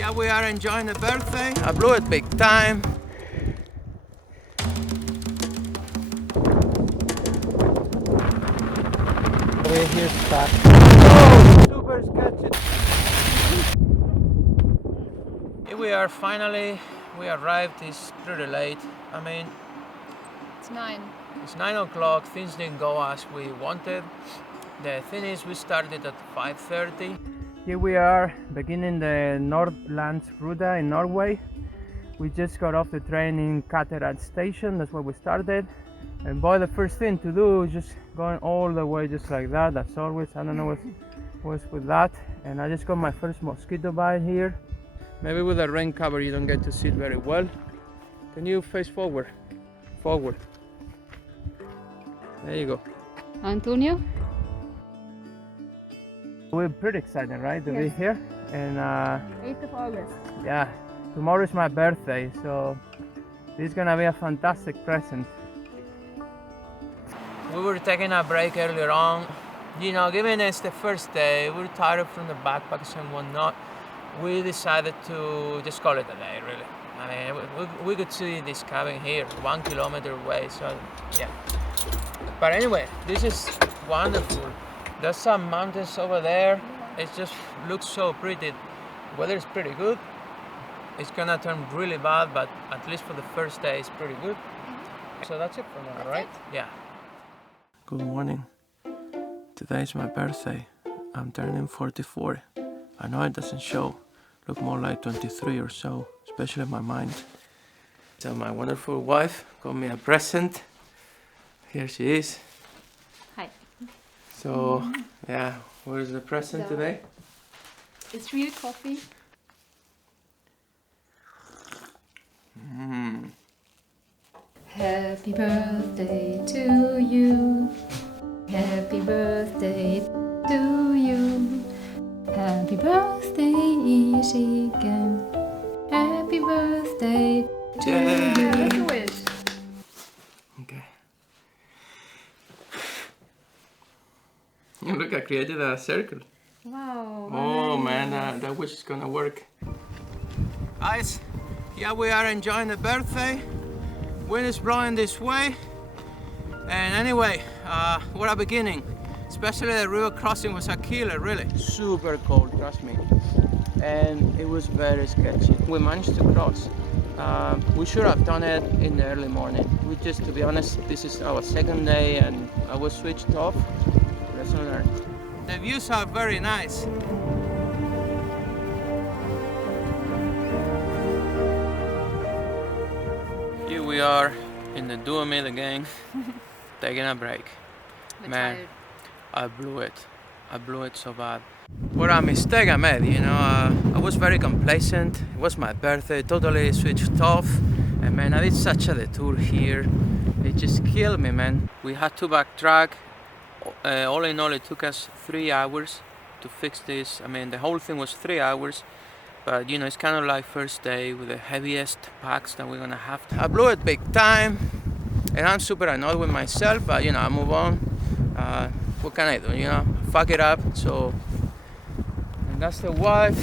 Yeah, we are enjoying the birthday. I blew it big time. We're here stuck. Oh, super sketchy. Here we are finally. We arrived. It's pretty late. I mean, It's 9. it's 9 o'clock. Things didn't go as we wanted. The thing is, we started at 5:30. Here we are beginning the Nordlandsruta in Norway. We just got off the train in Katterat station. That's where we started. And boy, the first thing to do is just going all the way just like that. That's always, I don't know what's with that. And I just got my first mosquito bite here. Maybe with the rain cover you don't get to see it very well. Can you face forward? Forward. There you go. Antonio? We're pretty excited, right, to be Yes. here. And 8th of August. yeah, tomorrow is my birthday, so this is gonna be a fantastic present. We were taking a break earlier on. You know, given it's the first day, we're tired from the backpacks and whatnot. We decided to just call it a day, really. I mean, we could see this cabin here, 1 kilometer away, so yeah. But anyway, this is wonderful. There's some mountains over there. It just looks so pretty. Weather is pretty good. It's gonna turn really bad, but at least for the first day, it's pretty good. So that's it for now, right? Yeah. Good morning. Today is my birthday. I'm turning 44. I know it doesn't show. Look more like 23 or so, especially in my mind. So my wonderful wife got me a present. Here she is. Hi. So, yeah, what is the present today? It's real coffee. Happy birthday to you. Happy birthday to you. Happy birthday, Ishiken. Happy birthday to you. Make a wish. Okay. Look, I created a circle. Wow. Oh man, that wish is gonna work. Guys, yeah, we are enjoying the birthday. Wind is blowing this way. And anyway, what a beginning. Especially the river crossing was a killer, really. Super cold, trust me. And it was very sketchy. We managed to cross. We should have done it in the early morning. We just, to be honest, this is our second day and I was switched off. Lesson learned. The views are very nice. Here we are in the Duomid again, taking a break. Man, Tired. I blew it. I blew it so bad. What a mistake I made, you know. I was very complacent. It was my birthday, totally switched off. And man, I did such a detour here. It just killed me, man. We had to backtrack. All in all, it took us 3 hours to fix this. I mean, the whole thing was 3 hours. But you know, it's kind of like first day with the heaviest packs that we're gonna have. I blew it big time. And I'm super annoyed with myself, but you know, I move on. What can I do, you know? Fuck it up, so... And that's the wife,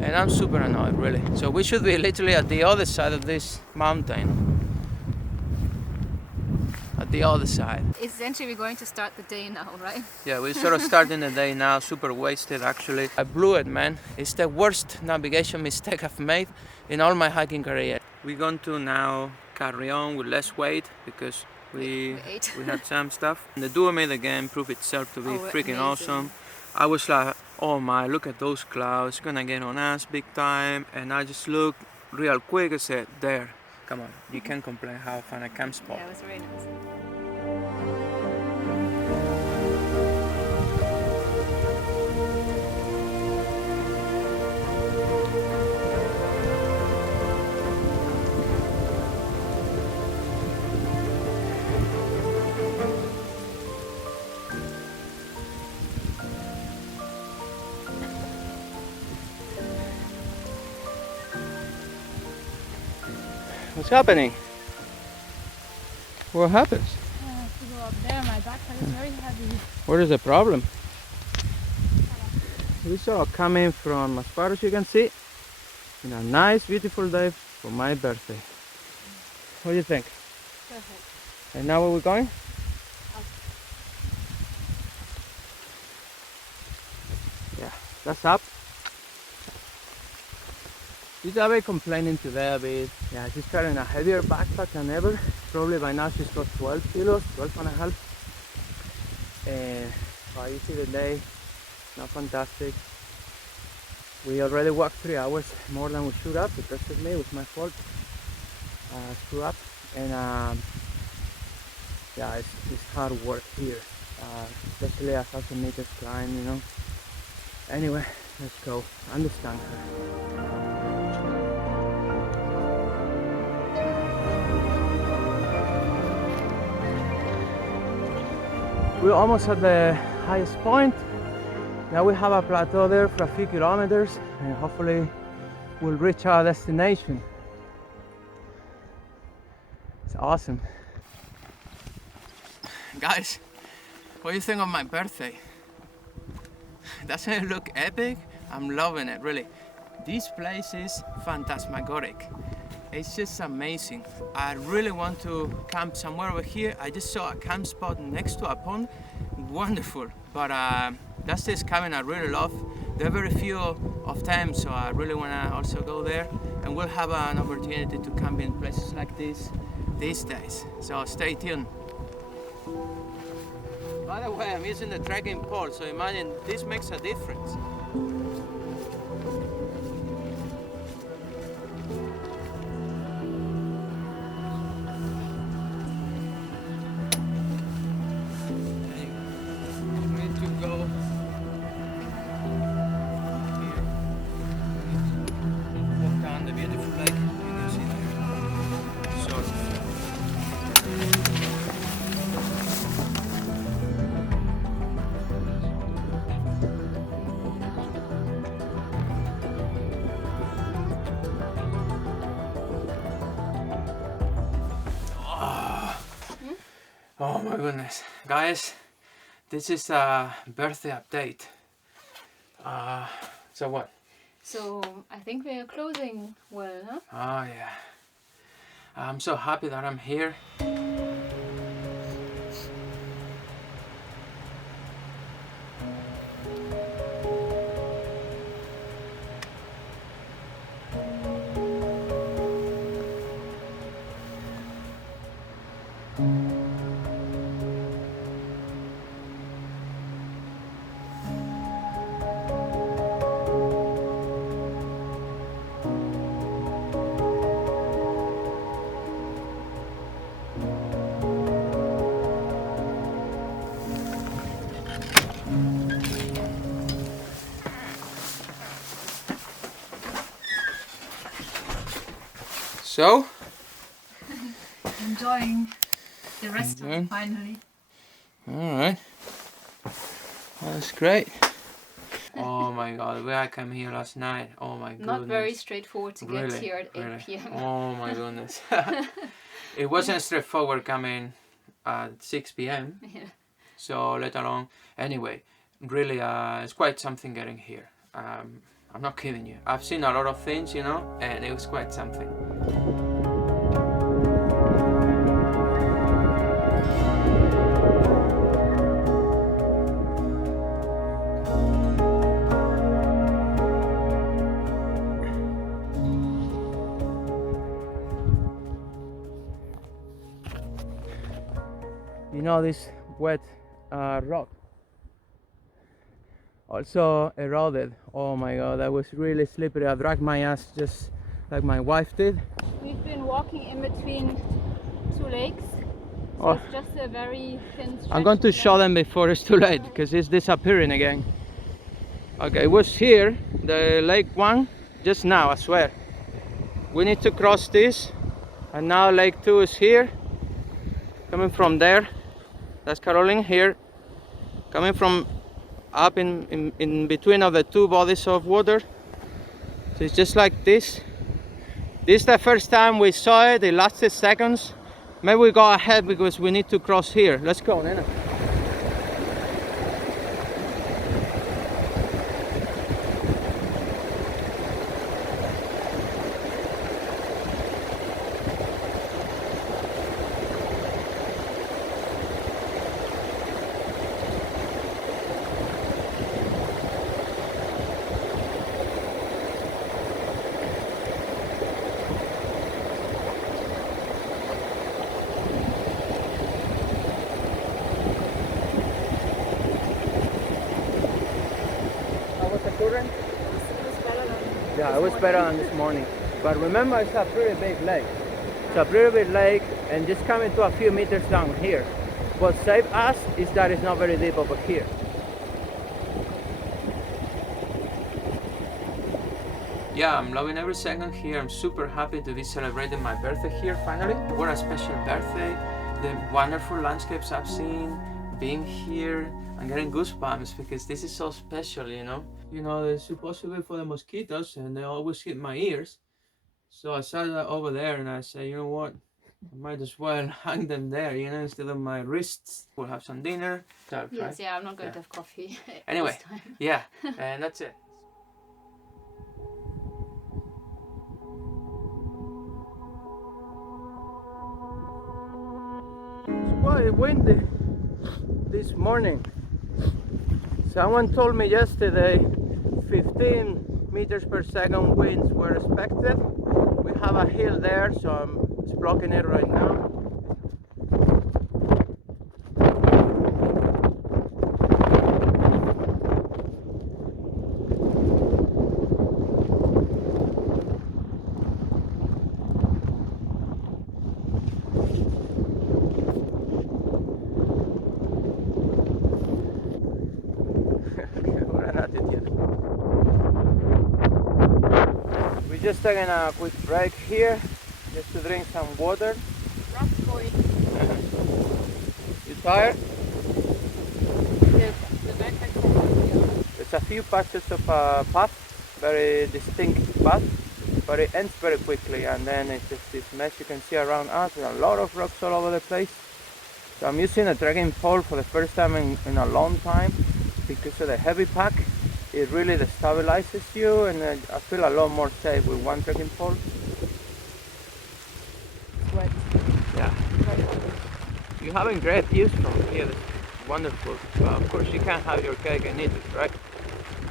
and I'm super annoyed, really. So we should be literally at the other side of this mountain. At the other side. Essentially, we're going to start the day now, right? Yeah, we're sort of starting the day now, super wasted actually. I blew it, man. It's the worst navigation mistake I've made in all my hiking career. We're going to now carry on with less weight because we had some stuff. The Duomid again proved itself to be freaking awesome. I was like, oh my, look at those clouds, gonna get on us big time. And I just looked real quick and said, there, come on, you can't complain how fun a camp spot. Yeah, it was very nice. What's happening? What happens? I have to go up there. My backpack is very heavy. What is the problem? We saw coming from as far as you can see. in a nice, beautiful day for my birthday. What do you think? Perfect. And now where we're going? Yeah, that's up. She's a bit complaining today a bit. Yeah, she's carrying a heavier backpack than ever. Probably by now she's got 12 kilos, 12 and a half. But you see the day, not fantastic. We already walked 3 hours more than we should have because of me. It was my fault. Screw up. And yeah, it's hard work here, especially a 1,000 meters climb, you know. Anyway, let's go. Understand her. We're almost at the highest point. Now we have a plateau there for a few kilometers and hopefully we'll reach our destination. It's awesome. Guys, what do you think of my birthday? Doesn't it look epic? I'm loving it, really. This place is phantasmagoric. It's just amazing. I really want to camp somewhere over here. I just saw a camp spot next to a pond. Wonderful. But that's this cabin I really love. There are very few of them, so I really want to also go there. And we'll have an opportunity to camp in places like this these days. So stay tuned. By the way, I'm using the trekking pole, so imagine this makes a difference. Oh my goodness, guys, this is a birthday update. So what? So I think we are closing well, huh? Oh yeah. I'm so happy that I'm here. So? Enjoying the restaurant finally. Alright. Well, that's great. Oh my god, where I came here last night. Oh my goodness. Not very straightforward to get Really, here at 8 really. p.m. Oh my goodness. It wasn't straightforward coming at 6 p.m. Yeah. So let alone. Anyway, really, it's quite something getting here. I'm not kidding you. I've seen a lot of things, you know, and it was quite something. You know, this wet rock also eroded. Oh my god, that was really slippery. I dragged my ass just like my wife did. We've been walking in between two lakes, so Oh. it's just a very thin stretch. I'm going to show them before it's too late because it's disappearing again. Okay, it was here, the lake one, just now, I swear. We need to cross this, and now lake 2 is here, coming from there. That's Caroline here, coming from up in between of the two bodies of water. So it's just like this. This is the first time we saw it. It lasted seconds. Maybe we go ahead because we need to cross here. Let's go, Nena. Yeah, it was better than this morning. But remember, it's a pretty big lake. It's a pretty big lake, and just coming to a few meters down here. What saved us is that it's not very deep over here. Yeah, I'm loving every second here. I'm super happy to be celebrating my birthday here finally. What a special birthday. The wonderful landscapes I've seen, being here, I'm getting goosebumps because this is so special, you know. You know, it's supposed to be for the mosquitoes and they always hit my ears. So I saw that over there and I said, you know what? I might as well hang them there, you know, instead of my wrists. We'll have some dinner. So, Yes, right? yeah, I'm not going to have coffee. Anyway, yeah, and that's it. It's quite windy this morning. Someone told me yesterday 15 meters per second winds were expected. We have a hill there, so it's blocking it right now. We're just taking a quick break here, just to drink some water. Rough going. You tired? The backpack. There's a few patches of a path, very distinct path, but it ends very quickly, and then it's just this mess you can see around us. There are a lot of rocks all over the place. So I'm using a trekking pole for the first time in a long time because of the heavy pack. It really destabilizes you, and I feel a lot more safe with one trekking pole. Wet. Yeah. You're having great views from here. It's wonderful. But of course, you can't have your cake and eat it, right?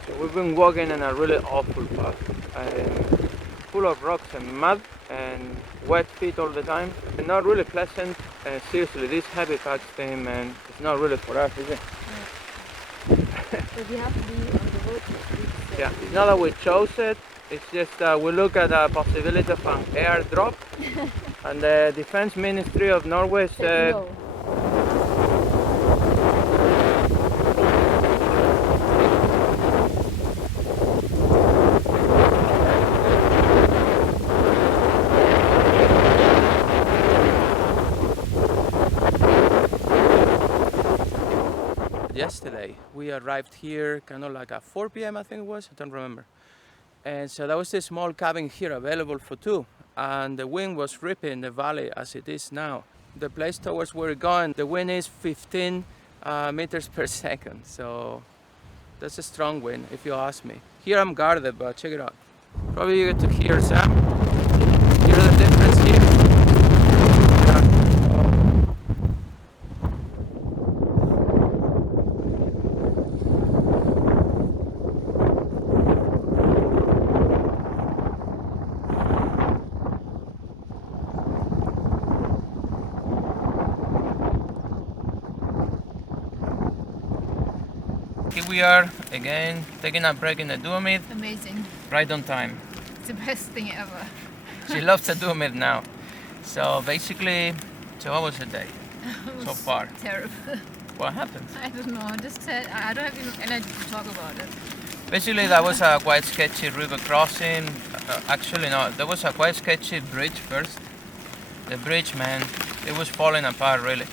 So we've been walking in a really awful path, full of rocks and mud and wet feet all the time. And not really pleasant. Seriously, this heavy pack thing, man, it's not really for us, is it? But we have to be on the road. Yeah, it's not that we chose it, it's just we look at the possibility of an airdrop, and the Defense Ministry of Norway said, No. yesterday we arrived here kind of like at 4 p.m. I think it was, I don't remember. And so there was a small cabin here available for two, and the wind was ripping the valley as it is now. The place towards where we're going, the wind is 15 meters per second, so that's a strong wind if you ask me. Here I'm guarded, but check it out. Probably you get to hear Sam. Hear the difference here? Yeah. Here we are again, taking a break in the Duomid, Amazing. right on time. It's the best thing ever. She loves the Duomid now. So basically, so how was the day so far? Terrible. What happened? I don't know. I just said I don't have enough energy to talk about it. Basically, that was a quite sketchy river crossing. Actually, no, there was a quite sketchy bridge first. The bridge, man, it was falling apart really.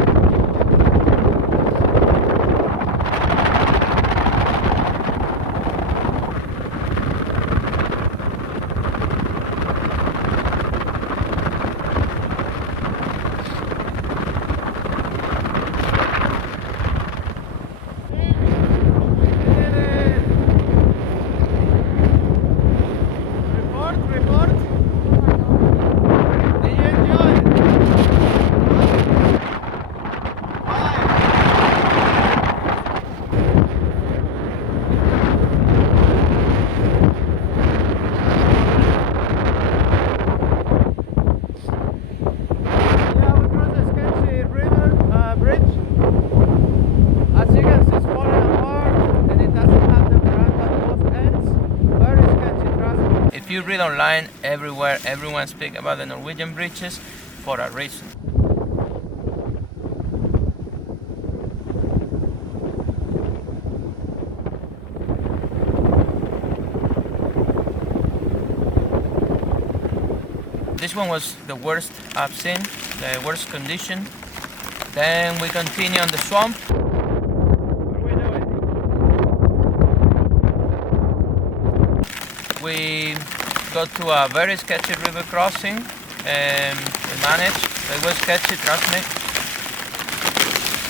read online everywhere, everyone speaks about the Norwegian bridges for a reason. This one was the worst I've seen, the worst condition. Then we continue on the swamp. We got to a very sketchy river crossing and we managed. It was sketchy, trust me.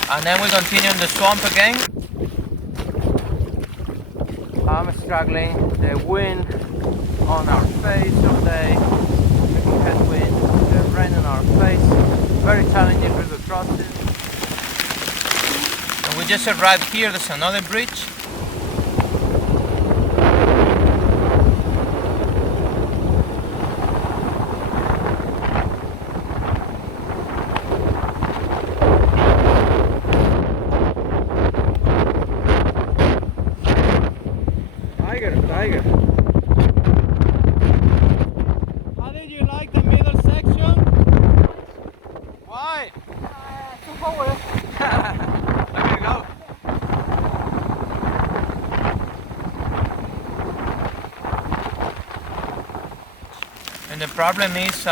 And then we continue in the swamp again. I'm struggling. The wind on our face all day. Headwind, the rain on our face. Very challenging river crossing. And we just arrived here. There's another bridge. Tiger. How did you like the middle section? Why? Too forward. There you go. And the problem is,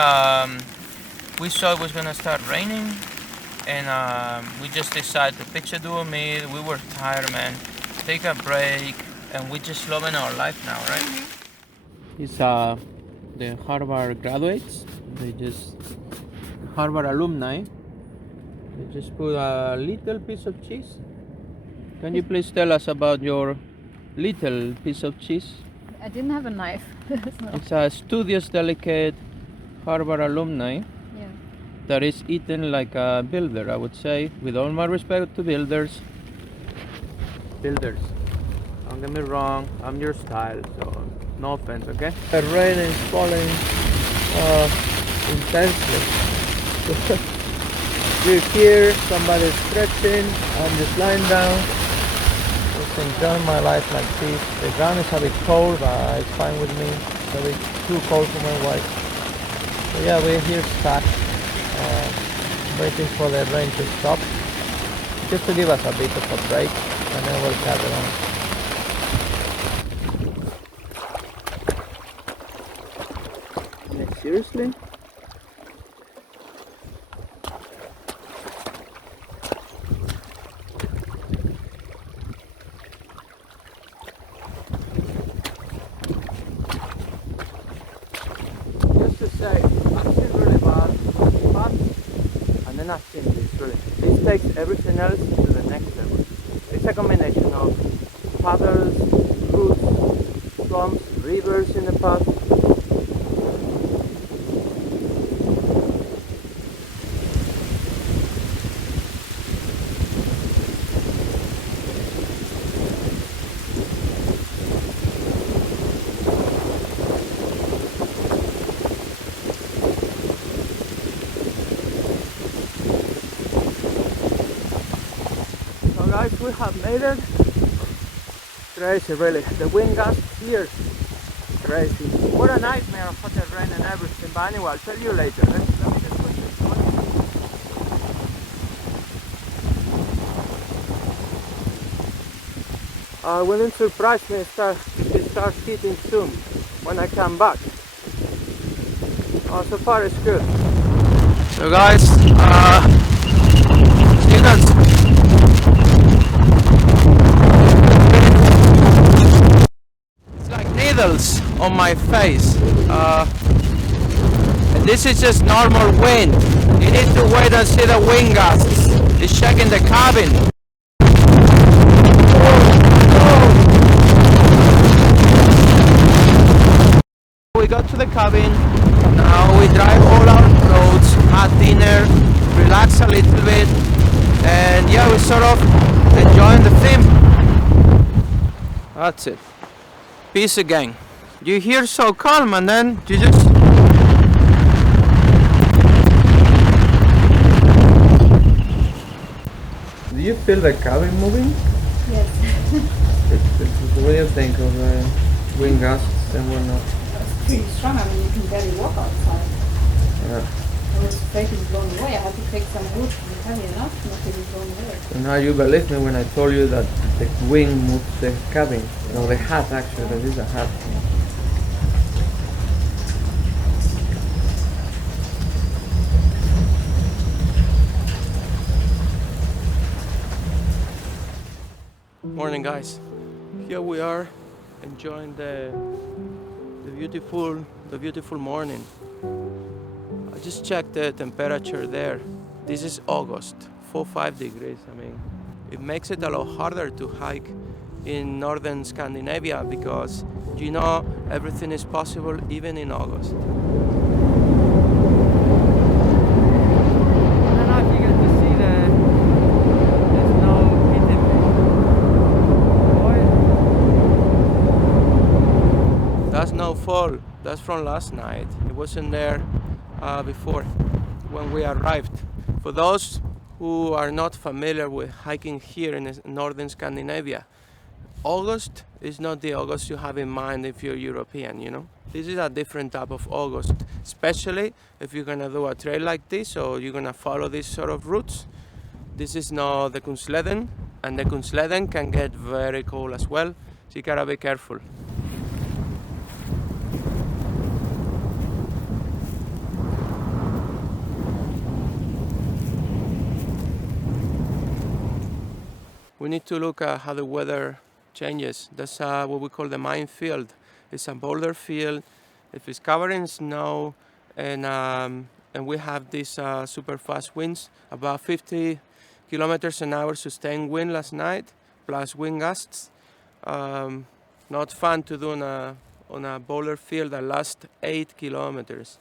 we saw it was gonna start raining, and we just decided to pitch a duo meet. We were tired, man. Take a break, and we're just loving our life now, right? It's the Harvard graduates. They just Harvard alumni. They just put a little piece of cheese. Can you please tell us about your little piece of cheese? I didn't have a knife. So, It's a studious, delicate Harvard alumni yeah. that is eaten like a builder, I would say. With all my respect to builders. Builders. Don't get me wrong, I'm your style, so no offense, okay? The rain is falling intensely. You hear somebody stretching, I'm just lying down, just enjoying my life like this. The ground is a bit cold, but it's fine with me. It's a bit too cold for my wife. So yeah, we're here stuck, waiting for the rain to stop, just to give us a bit of a break, and then we'll carry on. Seriously? Just to say, I've seen really bad paths, and then I've seen this really. This takes everything else to the next level. It's a combination of paddles, roots, swamps, rivers in the path. Guys, we have made it. Crazy, really. The wind gust here. Crazy. What a nightmare of the rain and everything. But anyway, I'll tell you later. Let me just put this on. Wouldn't surprise me if it starts heating soon when I come back. So far it's good. So guys, you can. Needles on my face, and this is just normal wind. You need to wait and see the wind gusts. It's shaking the cabin. We got to the cabin. Now we drive all our roads, have dinner, relax a little bit, and yeah, we're sort of enjoying the theme. That's it. Peace again. You hear so calm, and then you just. Do you feel the cabin moving? Yes. What do you think of wind gusts and whatnot? pretty strong. I mean, you can barely walk outside. Yeah. I was afraid to be blown away. I had to take some wood to be heavy enough not to be blown away. So now you believe me when I told you that the wind moves the cabin. No, the hat actually, that is a hat. Morning guys. Here we are enjoying the beautiful morning. I just checked the temperature there. This is August, 4-5 degrees. I mean, it makes it a lot harder to hike in northern Scandinavia because you know everything is possible even in August. I don't know if you get to see the snow hitting me. That's snowfall. That's from last night. It wasn't there before when we arrived. For those who are not familiar with hiking here in northern Scandinavia, August is not the August you have in mind if you're European, you know. This is a different type of August, especially if you're gonna do a trail like this or you're gonna follow these sort of routes. This is not the Kungsleden, and the Kungsleden can get very cold as well, so you gotta be careful. We need to look at how the weather changes. That's what we call the minefield. It's a boulder field. If it's covered in snow and we have these super fast winds, about 50 kilometers an hour sustained wind last night, plus wind gusts. Not fun to do on a boulder field that lasts 8 kilometers.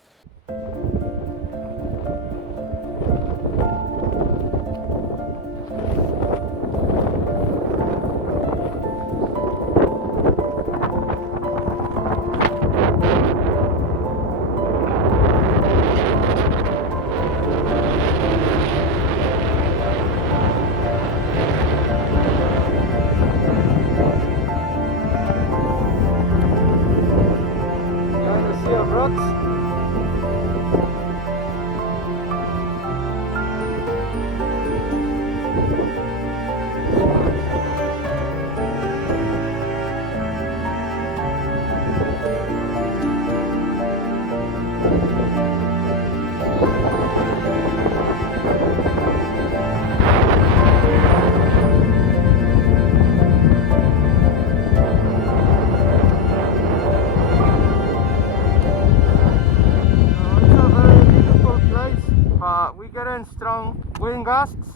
Strong wind gusts,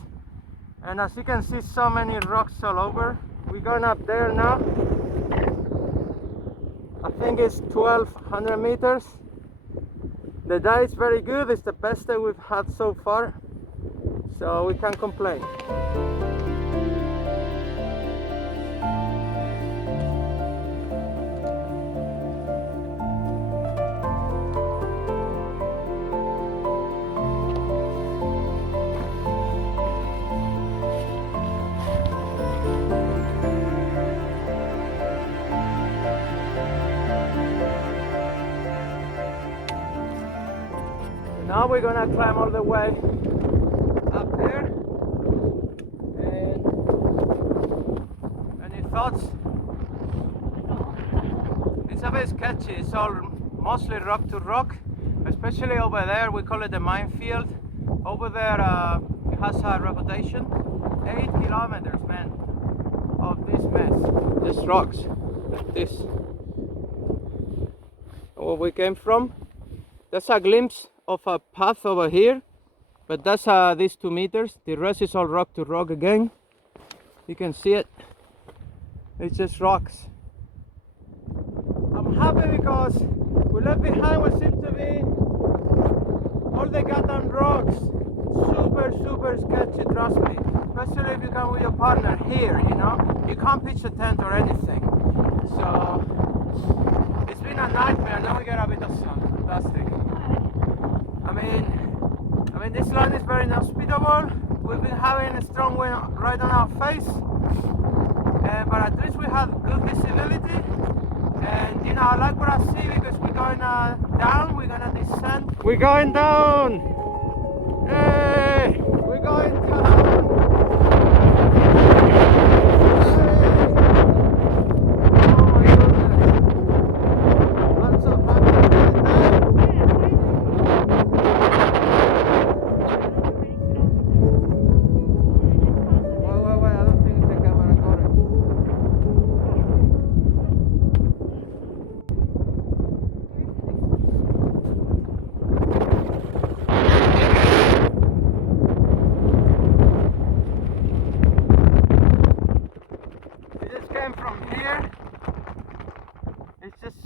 and as you can see, so many rocks all over. We're going up there now. I think it's 1200 meters. The day is very good. It's the best day we've had so far, so we can't complain. Now we're gonna climb all the way up there. And any thoughts? It's a bit sketchy. It's all mostly rock to rock, especially over there. We call it the minefield. Over there, it has a reputation. 8 kilometers, man, of this mess. Just rocks like this. Where we came from. That's a glimpse of a path over here, but that's these 2 meters. The rest is all rock to rock again. You can see it. It's just rocks. I'm happy because we left behind what seemed to be all the goddamn rocks. Super sketchy, trust me. Especially if you come with your partner here, you know. You can't pitch a tent or anything. So it's been a nightmare. Now we get a bit of sun. Fantastic. I mean, this land is very inhospitable. We've been having a strong wind right on our face, but at least we had good visibility, And you know, I like what I see because we're going down, we're gonna descend. We're going down! Hey! We're going down!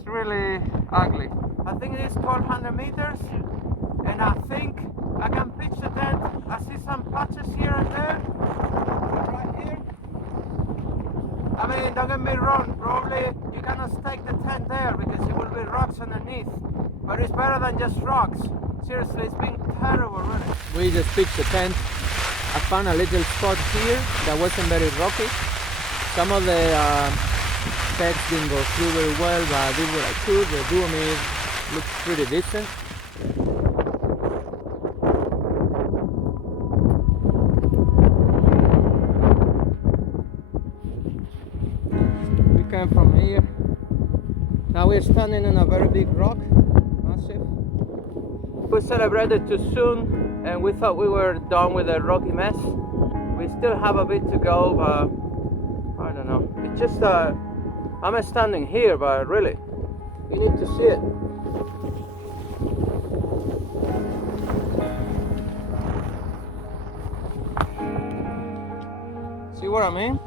Really ugly. I think it is 1200 meters, and I think I can pitch a tent. I see some patches here and there, right here. I mean, don't get me wrong, probably you cannot stake the tent there because it will be rocks underneath, but it's better than just rocks. Seriously, it's been terrible, really. We just pitched the tent. I found a little spot here that wasn't very rocky. Some of the specs didn't go through very well, but I did what I could. The duomid looks pretty decent. We came from here. Now we're standing on a very big rock, massive. We celebrated too soon, and we thought we were done with the rocky mess. We still have a bit to go, but I don't know. It's just I'm standing here, but really, you need to see it. See what I mean?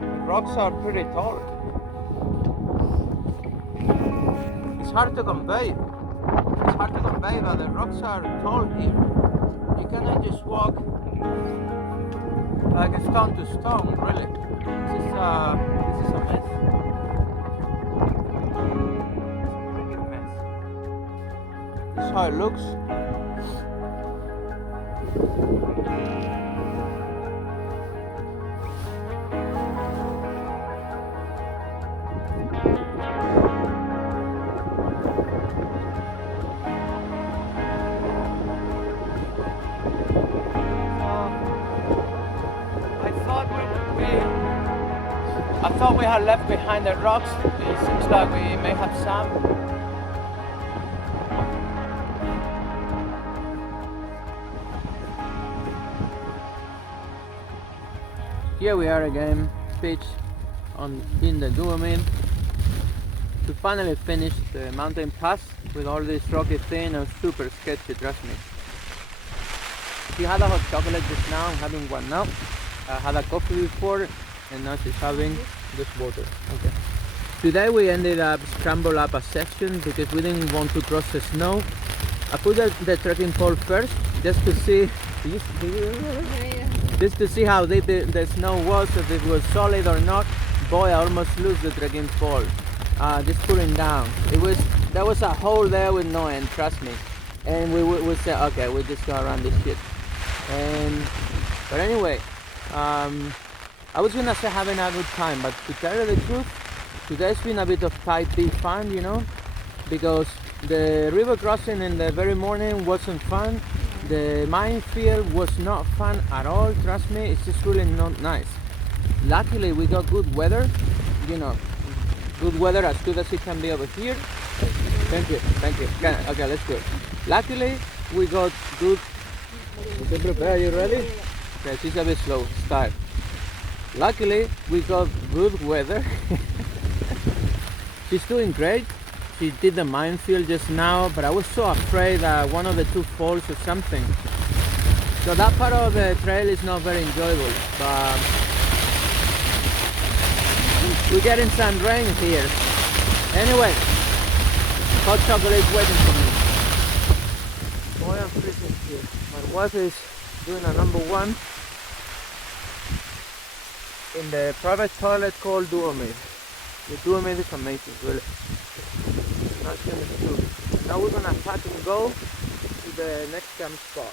The rocks are pretty tall. It's hard to convey. It's hard to convey, but the rocks are tall here. You cannot just walk like a stone to stone, really. This is a mess. This is how it looks. I thought we had left behind the rocks. It seems like we may have some. Here we are again, pitched in the duomid to finally finish the mountain pass with all this rocky thing and super sketchy, trust me. She had a hot chocolate just now, I'm having one now. I had a coffee before, and now she's having this water. Okay. Today we ended up scramble up a section because we didn't want to cross the snow. I put the trekking pole first just to see. Just to see how deep the snow was, if it was solid or not. Boy, I almost lose the trekking pole. Just pulling down. There was a hole there with no end, trust me. And we said, okay, we're just gonna run this shit. But anyway, I was gonna say having a good time, but to tell you the truth, today's been a bit of type B fun, you know, because the river crossing in the very morning wasn't fun. The minefield was not fun at all, trust me, it's just really not nice. Luckily we got good weather, you know, good weather as good as it can be over here. Thank you. Okay, let's go. Luckily we got good. Okay, prepare, you ready? Okay, she's a bit slow, start. Luckily we got good weather. She's doing great. She did the minefield just now, but I was so afraid that one of the two falls or something. So that part of the trail is not very enjoyable, but we're getting some rain here. Anyway, hot chocolate is waiting for me. Boy, I'm freezing here. My wife is doing a number one in the private toilet called duomid. The duomid is amazing, really. Now we're gonna pack and go to the next camp spot.